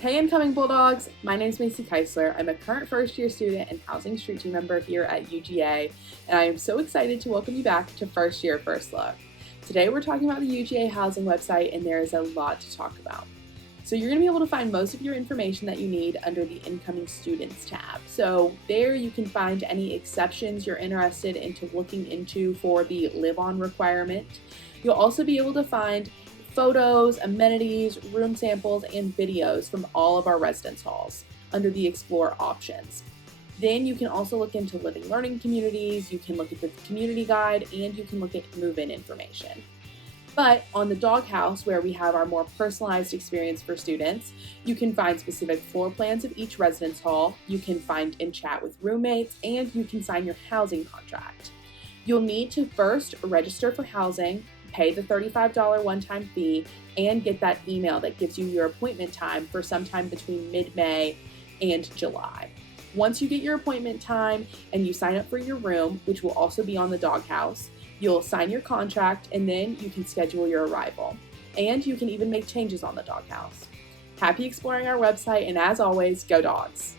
Hey incoming Bulldogs! My name is Macy Keisler. I'm a current first year student and housing street team member here at UGA, and I am so excited to welcome you back to First Year First Look. Today we're talking about the UGA Housing website, and there is a lot to talk about. So you're going to be able to find most of your information that you need under the Incoming Students tab. So there you can find any exceptions you're interested into looking into for the live-on requirement. You'll also be able to find photos, amenities, room samples, and videos from all of our residence halls under the Explore options. Then you can also look into living learning communities, you can look at the community guide, and you can look at move-in information. But on the Doghouse, where we have our more personalized experience for students, you can find specific floor plans of each residence hall, you can find and chat with roommates, and you can sign your housing contract. You'll need to first register for housing, pay the $35 one-time fee, and get that email that gives you your appointment time for sometime between mid-May and July. Once you get your appointment time and you sign up for your room, which will also be on the Doghouse, you'll sign your contract and then you can schedule your arrival. And you can even make changes on the Doghouse. Happy exploring our website, and as always, go Dogs!